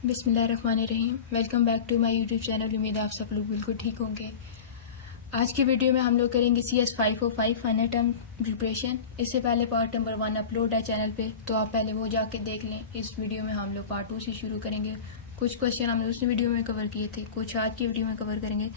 बिस्मिल्लाहिर्रहमानिर्रहीम। Welcome back to my YouTube channel. उम्मीद है आप सब लोग बिल्कुल ठीक होंगे। आज की वीडियो में हम लोग करेंगे CS 505 फाइनल टर्म प्रिपरेशन। इससे पहले पार्ट नंबर 1 अपलोड है चैनल पे, तो आप पहले वो जाके देख लें। इस वीडियो में हम लोग पार्ट 2 से शुरू करेंगे। कुछ क्वेश्चन हमने उस वीडियो में कवर किए थे, कुछ आज की वीडियो में कवर करेंगे।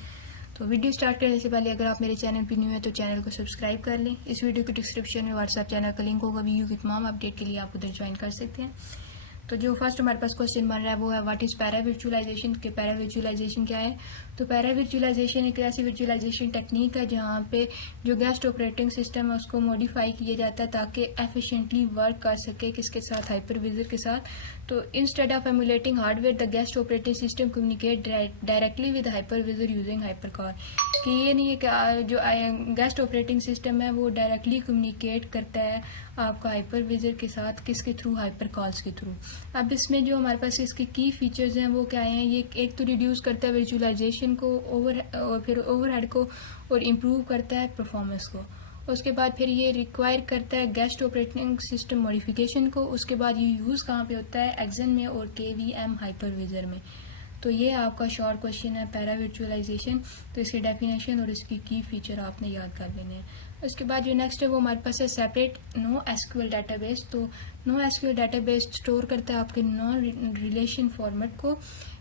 तो वीडियो स्टार्ट करने से पहले अगर आप मेरे चैनल पर न्यू है तो चैनल को सब्सक्राइब कर लें। इस वीडियो की डिस्क्रिप्शन में व्हाट्सएप चैनल का लिंक होगा, वीडियो की तमाम अपडेट के लिए आप उधर ज्वाइन कर सकते हैं। तो जो फर्स्ट हमारे पास क्वेश्चन बन रहा है वो है व्हाट इज़ पैरा वर्चुअलाइजेशन। के पैरा वर्चुअलाइजेशन क्या है? तो पैरा वर्चुअलाइजेशन एक ऐसी वर्चुअलाइजेशन टेक्निक है जहाँ पे जो गेस्ट ऑपरेटिंग सिस्टम है उसको मॉडिफाई किया जाता है ताकि एफिशिएंटली वर्क कर सके। किसके साथ? हाइपरविजर के साथ। तो instead of emulating hardware the guest operating system communicate directly with hypervisor using hypercall. कि ये नहीं है कि जो गेस्ट ऑपरेटिंग सिस्टम है वो डायरेक्टली कम्युनिकेट करता है आपका हाइपरविजर के साथ। किसके थ्रू? हाइपर कॉल्स के थ्रू। अब इसमें जो हमारे पास इसके की फीचर्स हैं वो क्या हैं? ये एक तो रिड्यूस करता है वर्चुअलाइजेशन को, फिर ओवरहेड को, और इम्प्रूव करता है परफॉर्मेंस को। उसके बाद फिर ये रिक्वायर करता है गेस्ट ऑपरेटिंग सिस्टम मॉडिफिकेशन को। उसके बाद ये यूज़ कहाँ पे होता है? एक्सन में और KVM हाइपरविजर में। तो ये आपका शॉर्ट क्वेश्चन है पैरा वर्चुअलाइजेशन। तो इसकी डेफिनेशन और इसकी की फीचर आपने याद कर लेने हैं। उसके बाद जो नेक्स्ट है वो हमारे पास है सेपरेट नो एसक्यूएल डाटाबेस। तो नो एसक्यूएल डाटाबेस स्टोर करता है आपके नॉन रिलेशन फॉर्मेट को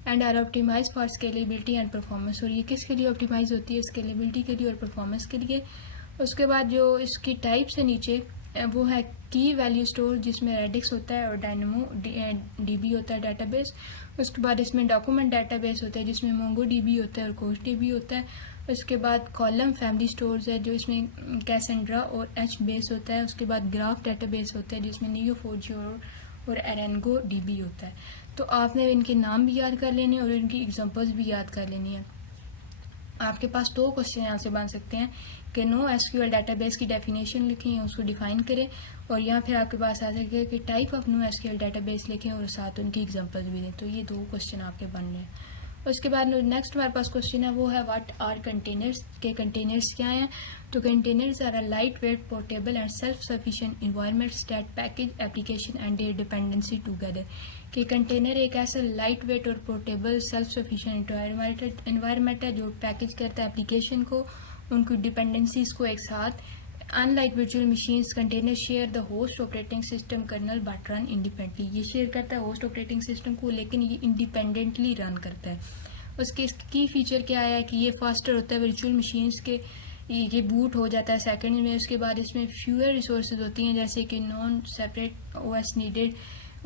and are optimise for scalability and performance. और ये किसके लिए ऑप्टिमाइज होती है? स्केलेबिलिटी के लिए और परफॉर्मेंस के लिए। उसके बाद जो इसकी टाइप से नीचे वो है की वैल्यू स्टोर, जिसमें रेडिक्स होता है और डायनेमो DB होता है डाटाबेस। उसके बाद इसमें डॉक्यूमेंट डाटाबेस होता है जिसमें मोंगो DB होता है और कोस्ट DB होता है। उसके बाद कॉलम फैमिली स्टोर्स है जो इसमें कैसेंड्रा और HBase होता है। उसके बाद ग्राफ डाटाबेस होता है जिसमें Neo4j और एरेंगो DB होता है। तो आपने इनके नाम भी याद कर लेने और इनकी एग्जांपल्स भी याद कर लेनी है। आपके पास दो क्वेश्चन यहाँ से बन सकते हैं कि नो एसक्यूएल डाटाबेस की डेफिनेशन लिखें, उसको डिफाइन करें, और यहाँ फिर आपके पास आ सकते हैं कि type of no SQL database लिखें और साथ उनकी एग्जांपल्स भी दें। तो ये दो क्वेश्चन आपके बन रहे हैं। उसके बाद नेक्स्ट हमारे पास क्वेश्चन है वो है व्हाट आर कंटेनर्स। के कंटेनर्स क्या हैं? तो containers are a light weight portable and self sufficient environments that package application and their dependency together. कि कंटेनर एक ऐसा लाइट वेट और पोर्टेबल सेल्फ सफिशिएंट इन्वायरमेंट है जो पैकेज करता है एप्लीकेशन को, उनकी डिपेंडेंसीज को एक साथ। Unlike virtual machines, container share the host operating system kernel but run independently. ये शेयर करता है होस्ट ऑपरेटिंग सिस्टम को लेकिन ये इंडिपेंडेंटली रन करता है। उसके की फीचर क्या है कि ये फास्टर होता है वर्चुअल मशीन्स के, ये बूट हो जाता है सेकंड में। उसके बाद इसमें फ्यूअर रिसोर्सेज होती हैं जैसे कि नॉन सेपरेट OS नीडेड।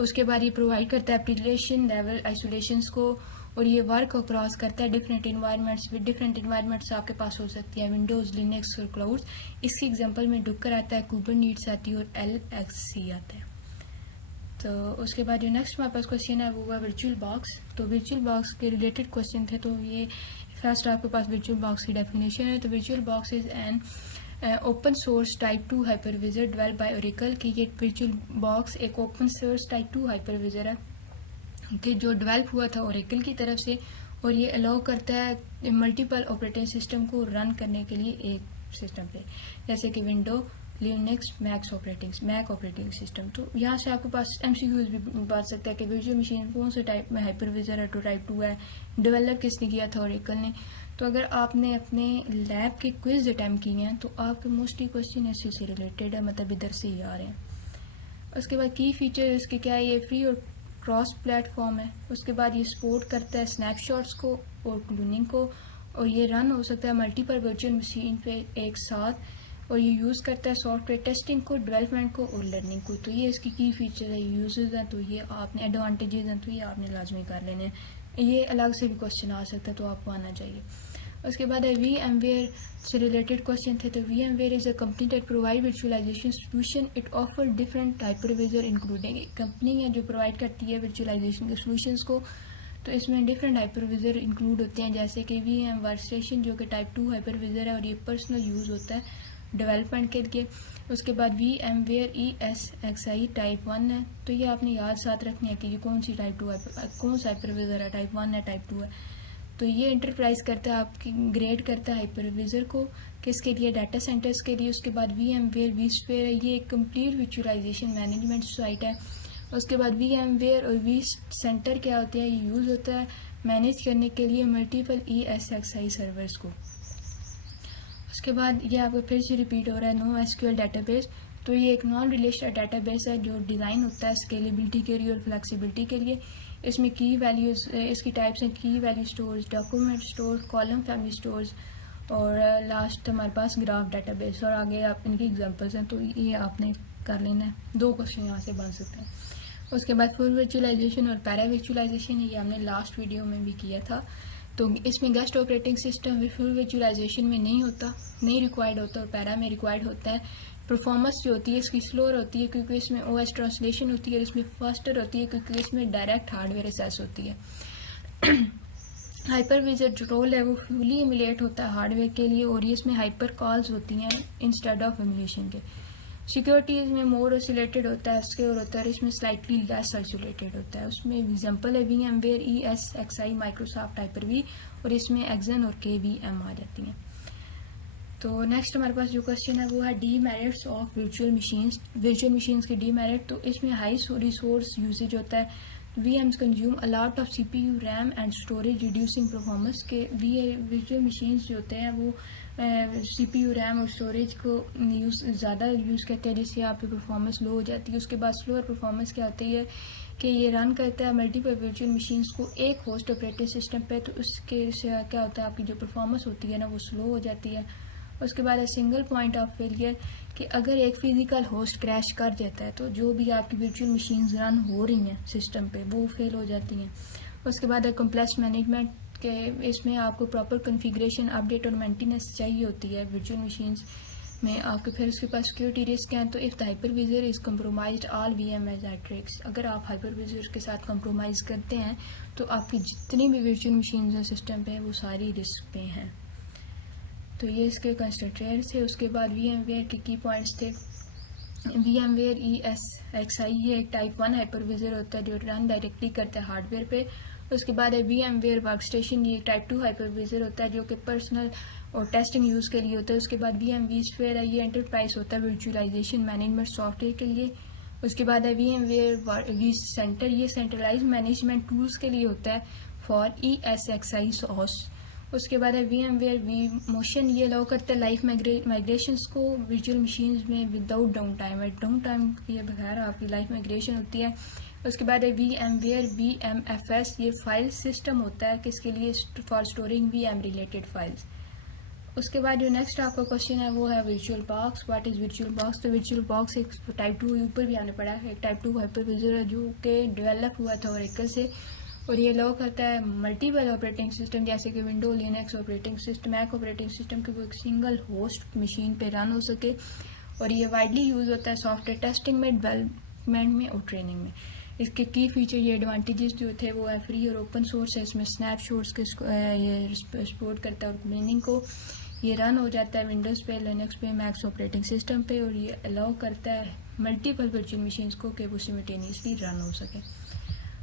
उसके बाद ये प्रोवाइड करता है एप्लीकेशन लेवल आइसोलेशंस को, और ये वर्क क्रॉस करता है different environments with different environments आपके पास हो सकती है विंडोज़, लिनक्स और क्लाउड्स। इसकी एग्जांपल में डुकर आता है, कुबरनेट्स आती है और LXC आता है। तो उसके बाद जो नेक्स्ट हमारे पास क्वेश्चन है वो है वर्चुअल बॉक्स। तो वर्चुअल बॉक्स के रिलेटेड क्वेश्चन थे। तो ये फर्स्ट आपके पास वर्चुअल बॉक्स की डेफिनेशन है। तो virtual box is an open source type 2 hypervisor developed by Oracle. कि ये वर्चुअल बॉक्स एक ओपन सोर्स टाइप 2 हाइपरविजर है कि जो डेवलप हुआ था ओरेकल की तरफ से, और ये अलाउ करता है मल्टीपल ऑपरेटिंग सिस्टम को रन करने के लिए एक सिस्टम पे, जैसे कि window, Linux, Mac operating system. तो यहाँ से आपके पास MCQs भी बन सकता है कि वर्चुअल मशीन कौन से टाइप में हाइपरविजर है, तो टाइप 2 है, डेवलप किसने किया था? ओरेकल ने। तो अगर आपने अपने लैब के क्विज अटैम्प्ट किए हैं तो आपके मोस्टली क्वेश्चन इसी से रिलेटेड है, मतलब इधर से ही आ रहे हैं। उसके बाद की फीचर इसके क्या है? ये फ्री और क्रॉस प्लेटफॉर्म है। उसके बाद ये सपोर्ट करता है स्नैपशॉट्स को और क्लोनिंग को, और ये रन हो सकता है मल्टीपल वर्चुअल मशीन पे एक साथ, और ये यूज़ करता है सॉफ्टवेयर टेस्टिंग को, डेवलपमेंट को और लर्निंग को। तो ये इसकी की फीचर है, यूजेस हैं, तो ये आपने एडवांटेजेस हैं तो ये आपने लाजमी कर लेने हैं। ये अलग से भी क्वेश्चन आ सकता है तो आपको आना चाहिए। उसके बाद है VMware से रिलेटेड क्वेश्चन थे। तो VMware is a company that provide virtualisation solution. It offer different hypervisor including. एक कंपनी है जो प्रोवाइड करती है वर्चुअलाइजेशन के सोल्यूशंस को। तो इसमें डिफरेंट हाइपरविजर इंक्लूड होते हैं जैसे कि VM वर्कस्टेशन जो कि टाइप 2 हाइपरविजर है और ये पर्सनल यूज़ होता है डेवलपमेंट के लिए। उसके बाद VMware ESXi टाइप 1 है। तो ये आपने याद साथ रखनी है कि ये कौन सी टाइप 2 है, कौन सा हाइपरविजर है, टाइप 1 है, टाइप 2 है। तो ये इंटरप्राइज करता है आपकी ग्रेड करता है हाइपरविजर को, किसके लिए? डाटा सेंटर्स के लिए। उसके बाद VMware vSphere है, ये एक कंप्लीट वर्चुअलाइजेशन मैनेजमेंट साइट है उसके बाद VMware और vCenter क्या होते हैं, ये यूज़ होता है मैनेज करने के लिए मल्टीपल ESXi सर्वर्स को। उसके बाद ये आपको फिर से रिपीट हो रहा है NoSQL डेटाबेस। तो ये एक नॉन रिलेशनल डेटाबेस है जो डिज़ाइन होता है स्केलेबिलिटी के लिए और फ्लेक्सिबिलिटी के लिए। इसमें की वैल्यूज़, इसकी टाइप्स हैं की value stores, document store, column family stores और लास्ट हमारे पास ग्राफ डेटाबेस। और आगे आप इनकी एग्जांपल्स हैं, तो ये आपने कर लेना है। 2 क्वेश्चन यहाँ से बन सकते हैं। उसके बाद फुल वर्चुअलाइजेशन और पैरा वर्चुअलाइजेशन, ये हमने लास्ट वीडियो में भी किया था। तो इसमें guest operating system full virtualisation में नहीं होता, नहीं रिक्वायर्ड होता, और पैरा में रिक्वायर्ड होता है। परफॉर्मेंस जो होती है इसकी स्लोअर होती है क्योंकि इसमें OS ट्रांसलेशन होती है, और इसमें फास्टर होती है क्योंकि इसमें डायरेक्ट हार्डवेयर एक्सेस होती है। हाइपरविजर जो रोल है वो फुली इमुलेट होता है हार्डवेयर के लिए, और ये इसमें हाइपर कॉल्स होती हैं इंस्टेड ऑफ इमुलेशन के। सिक्योरिटी इसमें मोर आइसोलेटेड होता है, सिक्योर होता है, और इसमें स्लाइटली लेस आइसोलेटेड होता है। उसमें एग्जांपल है VMware ESXi, माइक्रोसॉफ्ट हाइपर-V, और इसमें एक्सन और KVM आ जाती हैं। तो नेक्स्ट हमारे पास जो क्वेश्चन है वो है demerits of virtual machines. Virtual machines के डीमेरिट, तो इसमें हाई रिसोर्स यूसेज होता है, VMs consume a lot of CPU, RAM and storage reducing performance के। वर्चुअल मशीन्स जो होते हैं वो CPU, RAM और स्टोरेज को ज़्यादा यूज़ करते हैं, जिससे आपकी परफॉर्मेंस लो हो जाती है। उसके बाद स्लोअर परफॉर्मेंस क्या होती है कि ये रन करता है मल्टीपल वर्चुअल मशीन्स को एक होस्ट ऑपरेटिंग सिस्टम पे, तो उसके से क्या होता है आपकी जो परफॉर्मेंस होती है ना वो स्लो हो जाती है। उसके बाद है सिंगल पॉइंट ऑफ फेलियर, कि अगर एक फिजिकल होस्ट क्रैश कर जाता है तो जो भी आपकी वर्चुअल मशीन्स रन हो रही हैं सिस्टम पे वो फेल हो जाती हैं। उसके बाद है कॉम्प्लेक्स मैनेजमेंट, के इसमें आपको प्रॉपर कॉन्फ़िगरेशन, अपडेट और मेंटेनेंस चाहिए होती है वर्चुअल मशीन्स में आपके। फिर उसके पास सिक्योरिटी रिस्क हैं, तो if the hypervisor is compromised all VMs at risk. अगर आप हाइपरविजर के साथ कंप्रोमाइज़ करते हैं तो आपकी जितनी भी वर्चुअल मशीन्स हैं सिस्टम पे वो सारी रिस्क पे हैं। तो ये इसके कंस्ट्रेंट्स थे। उसके बाद VMware के की पॉइंट्स थे। VMware ESXi ये एक टाइप 1 हाइपरविजर होता है जो रन डायरेक्टली करता है हार्डवेयर पे। उसके बाद है VMware वर्कस्टेशन, ये टाइप 2 हाइपरविजर होता है जो कि पर्सनल और टेस्टिंग यूज़ के लिए होता है। उसके बाद vSphere है, ये एंटरप्राइज होता है वर्चुअलाइजेशन मैनेजमेंट सॉफ्टवेयर के लिए। उसके बाद है VMware vCenter, ये सेंट्रलाइज मैनेजमेंट टूल्स के लिए होता है फॉर ESXi OS। उसके बाद है VMware vMotion, ये अलाउ करता है लाइफ माइग्रेशंस को वर्चुअल मशीन्स में without down time. Down time के बगैर आपकी लाइफ माइग्रेशन होती है। उसके बाद है VMware vMFS, ये फाइल सिस्टम होता है किसके लिए, for storing VM related files. उसके बाद जो नेक्स्ट आपका क्वेश्चन है वो है virtual box. What is virtual box? तो वर्चुअल बॉक्स एक टाइप 2 ऊपर भी आने पड़ा है, एक टाइप 2 हाइपरविजर है जो कि डेवलप हुआ था ओरेकल से, और ये अलाउ करता है मल्टीपल ऑपरेटिंग सिस्टम जैसे कि window, Linux operating system, Mac operating system की वो एक सिंगल होस्ट मशीन पे रन हो सके। और ये वाइडली यूज़ होता है सॉफ्टवेयर टेस्टिंग में, डेवलपमेंट में और ट्रेनिंग में। इसके की फीचर, ये एडवांटेजेस जो थे वो है फ्री और ओपन सोर्स है, इसमें स्नैपशॉट्स के ये सपोर्ट करता है, और क्लीनिंग को ये रन हो जाता है विंडोज़ पे, लिनक्स पे, मैक्स ऑपरेटिंग सिस्टम पे, और ये अलाउ करता है मल्टीपल वर्चुअल मशीन्स को कि वो सिमिल्टेनियसली रन हो सके।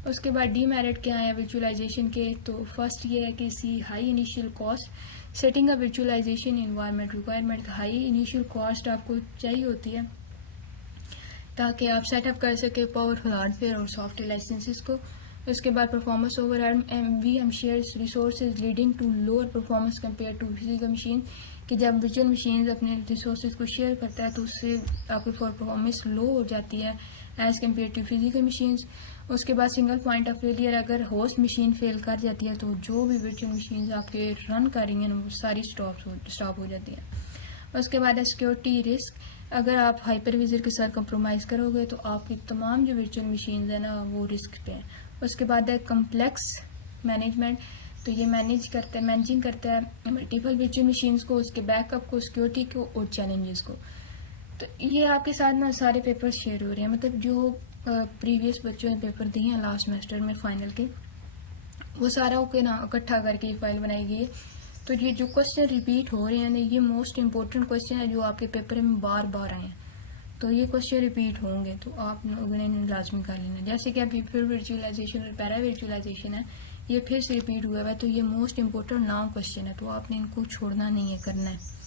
उसके बाद डीमेरिट क्या है वर्चुअलाइजेशन के? तो फर्स्ट ये है कि see high initial cost, setting a virtualisation environment requirement, high initial cost आपको चाहिए होती है ताकि आप सेटअप कर सके पावरफुल हार्डवेयर और सॉफ्टवेयर लाइसेंसेस को। उसके बाद performance overhead, VM shares resources leading to lower performance compare to physical machine, कि जब वर्चुअल मशीन अपने रिसोर्सेज को शेयर करता है तो उससे आपकी परफॉर्मेंस लो हो जाती है as compare to physical machines. उसके बाद सिंगल पॉइंट ऑफ फेलियर, अगर होस्ट मशीन फेल कर जाती है तो जो भी वर्चुअल मशीन आपके रन कर रही हैं वो सारी स्टॉप हो जाती है। उसके बाद है सिक्योरिटी रिस्क, अगर आप हाइपरविजर के साथ कंप्रोमाइज़ करोगे तो आपकी तमाम जो वर्चुअल मशीन है ना वो रिस्क पे हैं। उसके बाद है कम्प्लेक्स मैनेजमेंट, तो ये मैनेजिंग करता है मल्टीपल वर्चुअल मशीन्स को, उसके बैकअप को, सिक्योरिटी को और चैलेंजेस को। तो ये आपके साथ ना सारे पेपर शेयर हो रहे हैं, मतलब जो प्रीवियस बच्चों ने पेपर दिए हैं लास्ट सेमेस्टर में फाइनल के, वो सारा ओके ना इकट्ठा करके ये फाइल बनाई गई है। तो ये जो क्वेश्चन रिपीट हो रहे हैं ना ये मोस्ट इंपॉर्टेंट क्वेश्चन है जो आपके पेपर में बार बार आए हैं, तो ये क्वेश्चन रिपीट होंगे तो आप लोगों ने लाजमी कर लेना। जैसे कि अभी फिर वर्चुअलाइजेशन और पैरा वर्चुअलाइजेशन है, ये फिर से रिपीट हुआ है, तो ये मोस्ट इंपॉर्टेंट नाउ क्वेश्चन है, तो आपने इनको छोड़ना नहीं है, करना है।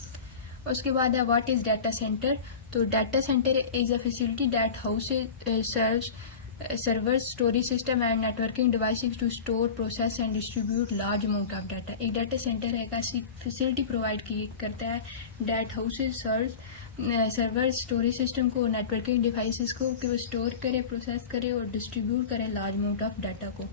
उसके बाद है व्हाट इज़ डाटा सेंटर? तो data centre is a facility that houses serves server storage system and networking devices to store process and distribute large amount of data. एक डाटा सेंटर है एक ऐसी फैसिलिटी प्रोवाइड की करता है that houses server storage system को, networking devices को, कि वो स्टोर करे, प्रोसेस करे और डिस्ट्रीब्यूट करे लार्ज अमाउंट ऑफ डाटा को।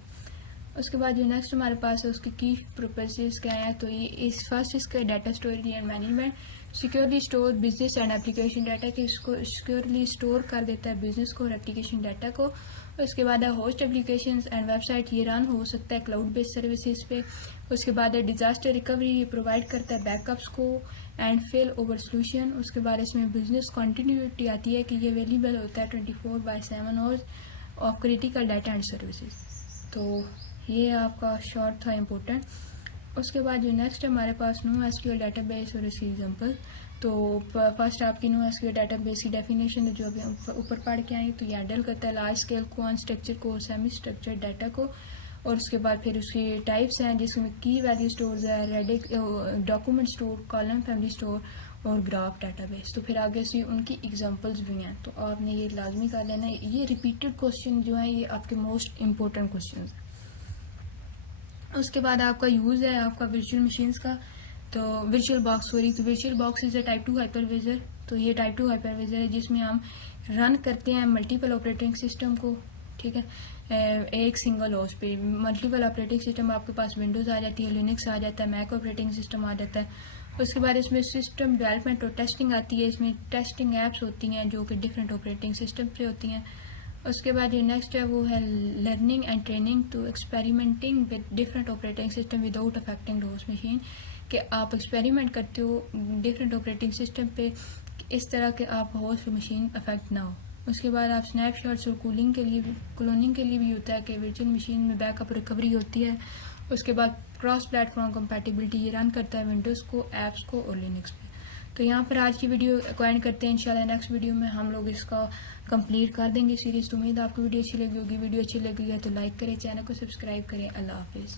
उसके बाद जो नेक्स्ट हमारे पास है उसके की पर्पसेस क्या है, तो ये इस फर्स्ट इसका data storage and management, securely store business and application data, कि इसको सिक्योरली स्टोर कर देता है बिजनेस को और एप्लीकेशन डाटा को। उसके बाद है होस्ट एप्लीकेशन एंड वेबसाइट, ये रन हो सकता है क्लाउड बेस्ड सर्विसेज पे। उसके बाद है डिजास्टर रिकवरी, ये प्रोवाइड करता है बैकअप्स को एंड फेल ओवर सोल्यूशन। उसके बाद इसमें बिजनेस कंटिन्यूटी आती है कि ये अवेलेबल होता है 24/7 hours of critical data and services. तो ये आपका शॉर्ट था इम्पोर्टेंट। उसके बाद जो नेक्स्ट हमारे पास नो एसक्यूएल डाटाबेस और इसकी एग्जांपल। तो फर्स्ट आपकी नो एसक्यूएल डाटाबेस की डेफिनेशन है जो अभी ऊपर पढ़ के आए, तो ये हैंडल करता है लार्ज स्केल को, अनस्ट्रक्चर को और सेमी स्ट्रक्चर्ड डाटा को। और उसके बाद फिर उसकी टाइप्स हैं जिसमें की वैल्यू स्टोर्स है, Redis document store, column family store और ग्राफ डाटाबेस। तो फिर आगे से उनकी एग्जांपल्स भी हैं, तो आपने ये लाजमी कर लेना है। ये रिपीटेड क्वेश्चन जो है ये आपके मोस्ट इंपॉर्टेंट क्वेश्चन हैं। उसके बाद आपका यूज़ है आपका वर्चुअल मशीन्स का, तो वर्चुअल बॉक्स तो virtual box is a type 2 hypervisor. तो ये टाइप 2 हाइपरविजर है जिसमें हम रन करते हैं मल्टीपल ऑपरेटिंग सिस्टम को, ठीक है, एक सिंगल होस्ट पे। मल्टीपल ऑपरेटिंग सिस्टम आपके पास विंडोज़ आ जाती है, लिनक्स आ जाता है, मैक ऑपरेटिंग सिस्टम आ जाता है। उसके बाद इसमें सिस्टम डेवलपमेंट और टेस्टिंग आती है, इसमें टेस्टिंग एप्स होती हैं जो कि डिफरेंट ऑपरेटिंग सिस्टम पे होती हैं। उसके बाद ये नेक्स्ट है वो है learning and training to experimenting with different operating system without affecting the host machine, कि आप एक्सपेरिमेंट करते हो डिफरेंट ऑपरेटिंग सिस्टम पे इस तरह के आप होस्ट मशीन अफेक्ट ना हो। उसके बाद आप स्नैपशॉट्स और क्लोनिंग के लिए भी होता है कि वर्चुअल मशीन में बैकअप रिकवरी होती है। उसके बाद क्रॉस प्लेटफॉर्म कंपैटिबिलिटी, ये रन करता है विंडोज़ को, ऐप्स को और लिनक्स पे। तो यहाँ पर आज की वीडियो एक्वाइंड करते हैं। इंशाल्लाह नेक्स्ट वीडियो में हम लोग इसका कंप्लीट कर देंगे सीरीज़। तो उम्मीद है आपको वीडियो अच्छी लगी होगी। वीडियो अच्छी लगी है तो लाइक करें, चैनल को सब्सक्राइब करें। अल्लाह हाफिज़।